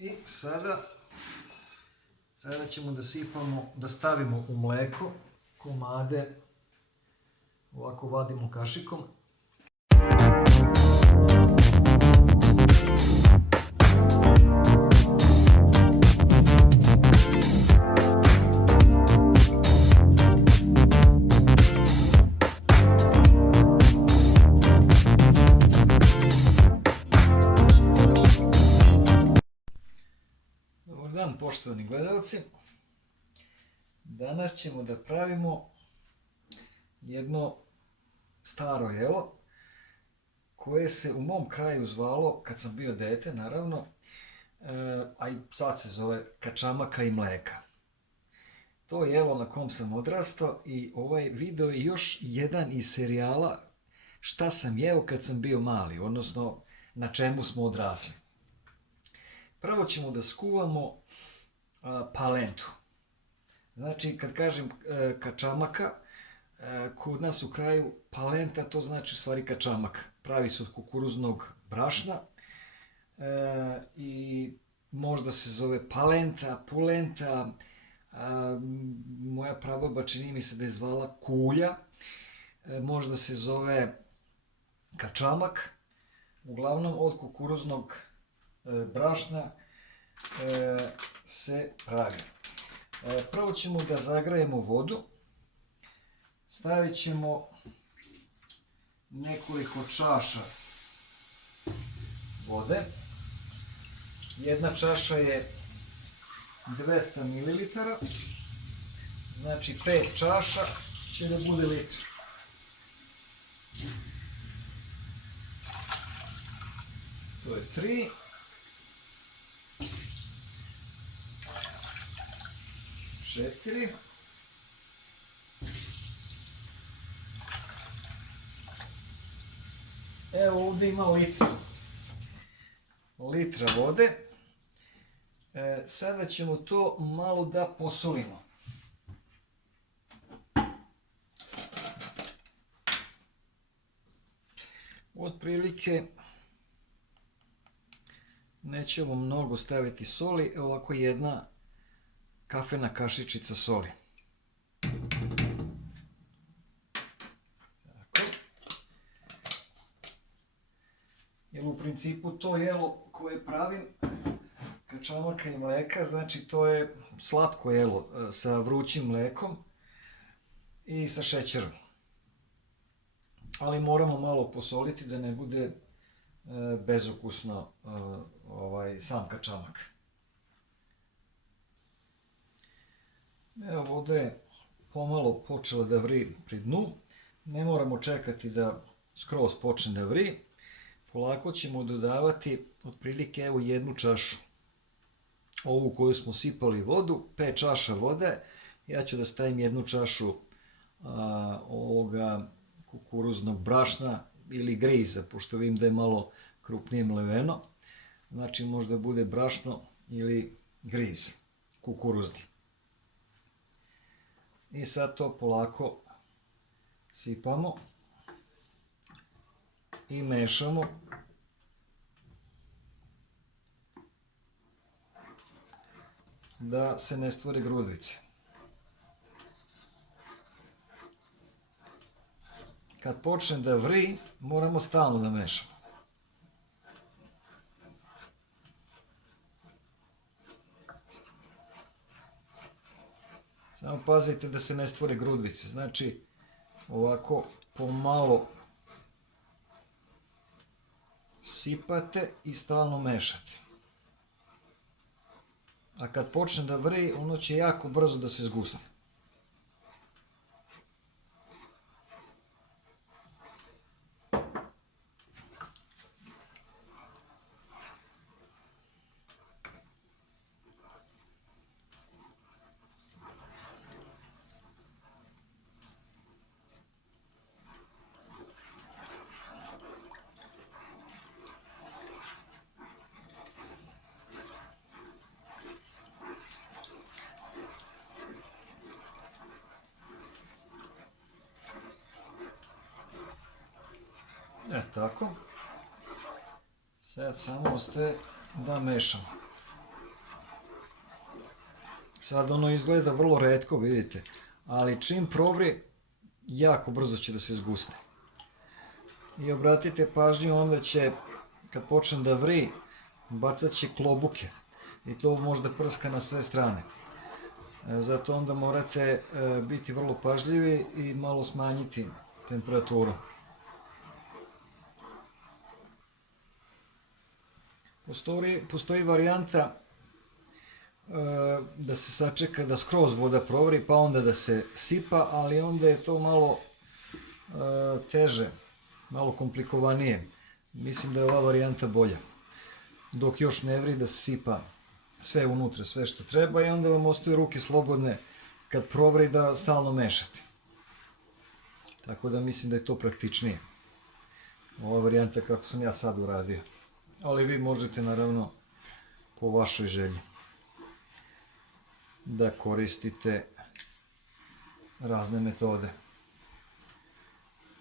I sada ćemo da stavimo u mleko komade, ovako vadimo kašikom. Dobar dan, poštovani gledalci. Danas ćemo da pravimo jedno staro jelo koje se u mom kraju zvalo, kad sam bio dete naravno, a i sad se zove kačamaka i mleka. To je jelo na kom sam odrastao i ovaj video je još jedan iz serijala šta sam jeo kad sam bio mali, odnosno na čemu smo odrasli. Prvo ćemo da skuvamo palentu. Znači, kad kažem kačamaka, kod nas u kraju palenta, to znači u stvari kačamak. Pravi se od kukuruznog brašna i možda se zove palenta, pulenta, moja prababa čini mi se da je zvala kulja, možda se zove kačamak, uglavnom od kukuruznog brašna se pravi. Prvo ćemo da zagrejemo vodu, stavit ćemo nekoliko čaša vode, jedna čaša je 200 ml, znači 5 čaša će da bude litr. To je 3. Četiri. Evo ovdje ima litra vode. Sada ćemo to malo da posolimo. Otprilike nećemo mnogo staviti soli, ovako jedna kafena kašičica soli. Tako. Jer u principu to jelo koje pravim, kačamaka i mleka, znači to je slatko jelo sa vrućim mlekom i sa šećerom. Ali moramo malo posoliti da ne bude bezukusno sam kačamak. Evo, voda je pomalo počela da vri pri dnu. Ne moramo čekati da skroz počne da vri. Polako ćemo dodavati otprilike evo jednu čašu. Ovu koju smo sipali vodu, 5 čaša vode. Ja ću da stavim jednu čašu ovoga kukuruznog brašna ili griza, pošto vidim da je malo krupnije mleveno. Znači možda bude brašno ili griz, kukuruzni. I sad to polako sipamo i mešamo. Da se ne stvore grudvice. Kad počne da vri, moramo stalno da mešamo. Samo pazite da se ne stvore grudvice, znači ovako pomalo sipate i stalno mešate. A kad počne da vri, ono će jako brzo da se zgusne. Tako. Sad samo ostaje da mešamo. Sad ono izgleda vrlo retko, vidite, ali čim provri, jako brzo će da se zgusne. I obratite pažnju, onda će, kad počne da vri, bacat će klobuke. I to možda prska na sve strane. Zato onda morate biti vrlo pažljivi i malo smanjiti temperaturu. Postoji varijanta da se sačeka da skroz voda provri pa onda da se sipa, ali onda je to malo teže, malo komplikovanije. Mislim da je ova varijanta bolja. Dok još ne vri da se sipa sve unutra, sve što treba i onda vam ostaju ruke slobodne kad provri da stalno mešate. Tako da mislim da je to praktičnije. Ova varijanta kako sam ja sad uradio. Ali vi možete naravno po vašoj želji da koristite razne metode.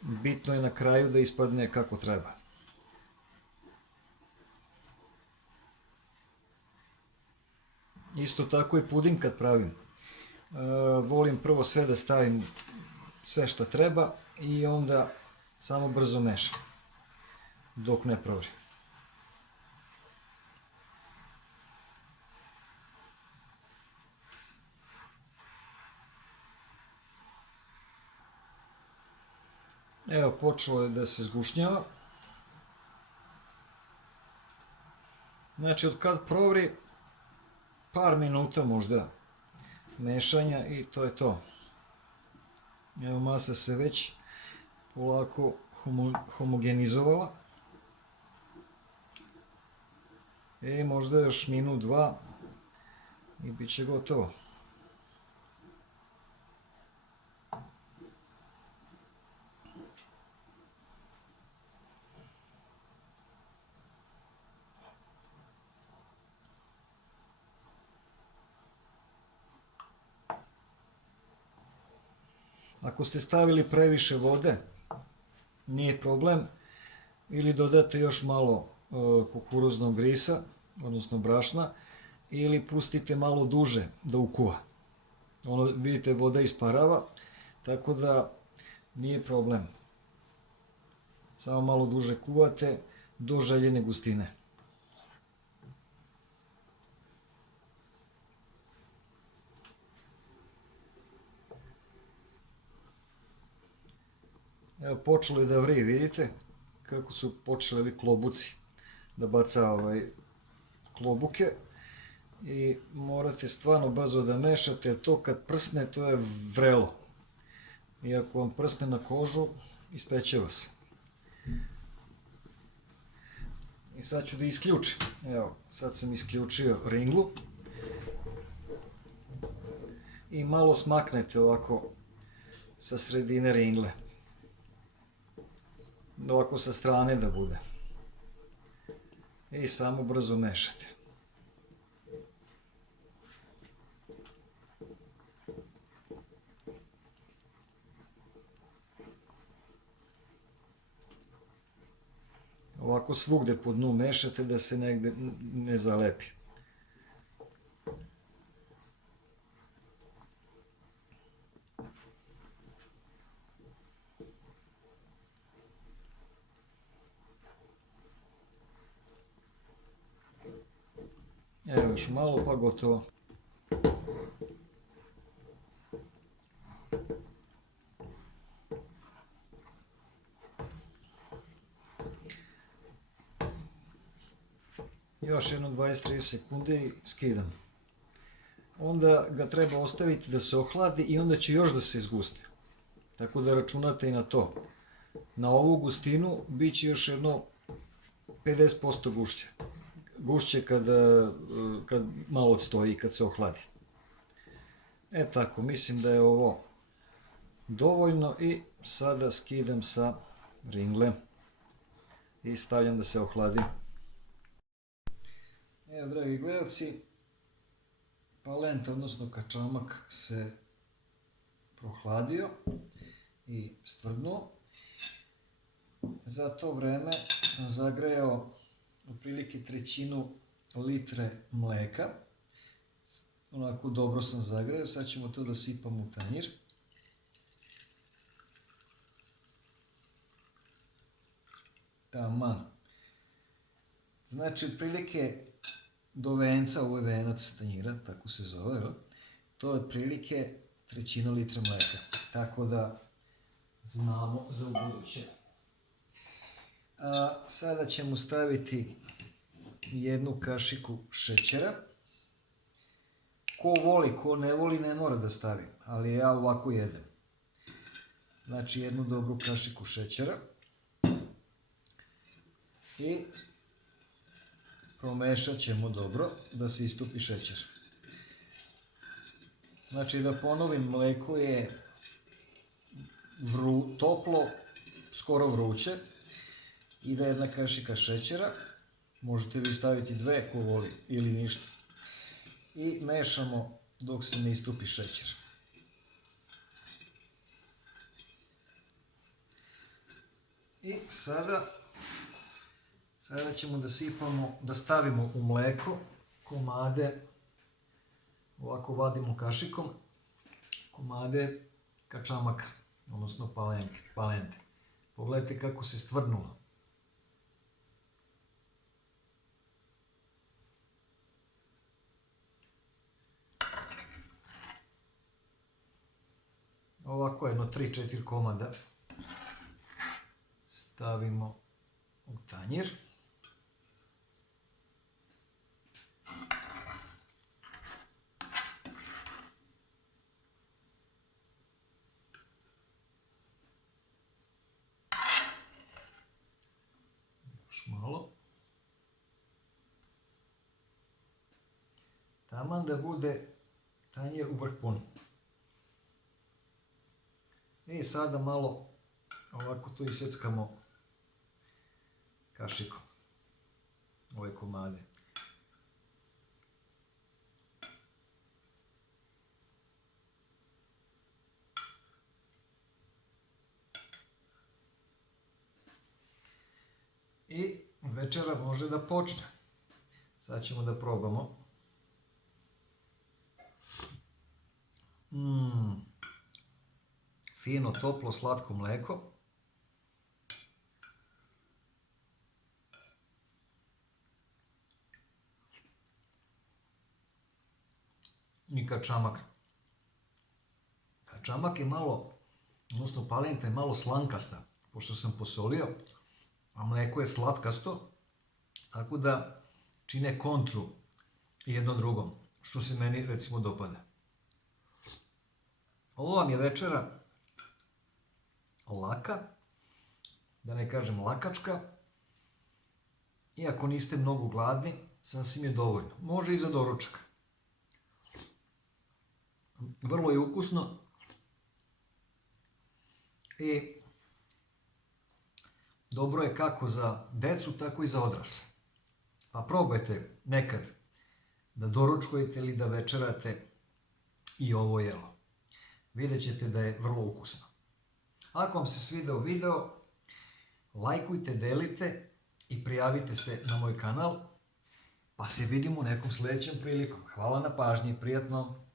Bitno je na kraju da ispadne kako treba. Isto tako i puding kad pravim. Volim prvo sve da stavim sve što treba i onda samo brzo mešam dok ne provri. Evo, počelo je da se zgušnjava. Znači, od kad provri, par minuta možda mešanja i to je to. Evo, masa se već polako homogenizovala. I možda još minut, dva i bit će gotovo. Ako ste stavili previše vode, nije problem, ili dodate još malo kukuruznog risa, odnosno brašna, ili pustite malo duže da ukuva. Ono, vidite, voda isparava, tako da nije problem. Samo malo duže kuvate do željene gustine. Evo, počelo je da vri, vidite kako su počeli ovi klobuci da baca klobuke i morate stvarno brzo da mešate, jer to kad prsne to je vrelo i ako vam prsne na kožu ispeće vas. I sad ću da isključim. Evo, sad sam isključio ringlu i malo smaknete ovako sa sredine ringle. Ovako sa strane da bude. I samo brzo mešate. Ovako svugde po dnu mešate da se negde ne zalepi. Evo još malo pa gotovo. Još jedno 20-30 sekundi i skidam. Onda ga treba ostaviti da se ohladi i onda će još da se izgusti. Tako da računate i na to. Na ovu gustinu bit će još jedno 50% gušće. Gušće kad malo odstoji, kad se ohladi. Tako, mislim da je ovo dovoljno i sada skidam sa ringle i stavljam da se ohladi. Evo, dragi gledalci, palent, odnosno kačamak se prohladio i stvrdnuo. Za to vreme sam zagrejao otprilike 1/3 litre mleka, Onako dobro sam zagreo, sad ćemo to da sipamo u tanjir. Taman. Znači, otprilike do venca, ovo je venac tanjira, tako se zove, to je otprilike 1/3 litra mleka. Tako da znamo za ubuduće. Sada ćemo staviti 1 kašiku šećera. Ko voli, ko ne voli, ne mora da stavi, ali ja ovako jedem. Znači 1 dobru kašiku šećera. I promešat ćemo dobro da se istopi šećer. Znači da ponovim, mleko je toplo, skoro vruće, i da 1 kašika šećera, možete vi staviti 2 ko voli ili ništa, i mešamo dok se ne istopi šećer. I sada ćemo da stavimo u mleko komade, ovako vadimo kašikom, komade kačamaka, odnosno palente. Pogledajte kako se stvrdnulo. Ovako jedno 3-4 komada stavimo u tanjir. Još malo. Taman da bude tanjir u vrh pun. I sada malo ovako to iseckamo kašikom, ove komade. I večera može da počne. Sad ćemo da probamo. Fino, toplo, slatko mleko. I kačamak. Kačamak je malo, odnosno palenta je malo slankasta, pošto sam posolio, a mleko je slatkasto, tako da čine kontru jednom drugom, što se meni recimo dopada. Ovo vam je večera laka, da ne kažem lakačka, iako niste mnogo gladni, sasvim je dovoljno. Može i za doručak. Vrlo je ukusno i dobro je kako za decu, tako i za odrasle. Pa probajte nekad da doručkujete ili da večerate i ovo jelo. Vidjet ćete da je vrlo ukusno. Ako vam se svideo video, lajkujte, delite i prijavite se na moj kanal, pa se vidimo u nekom sljedećem prilikom. Hvala na pažnji, prijatno!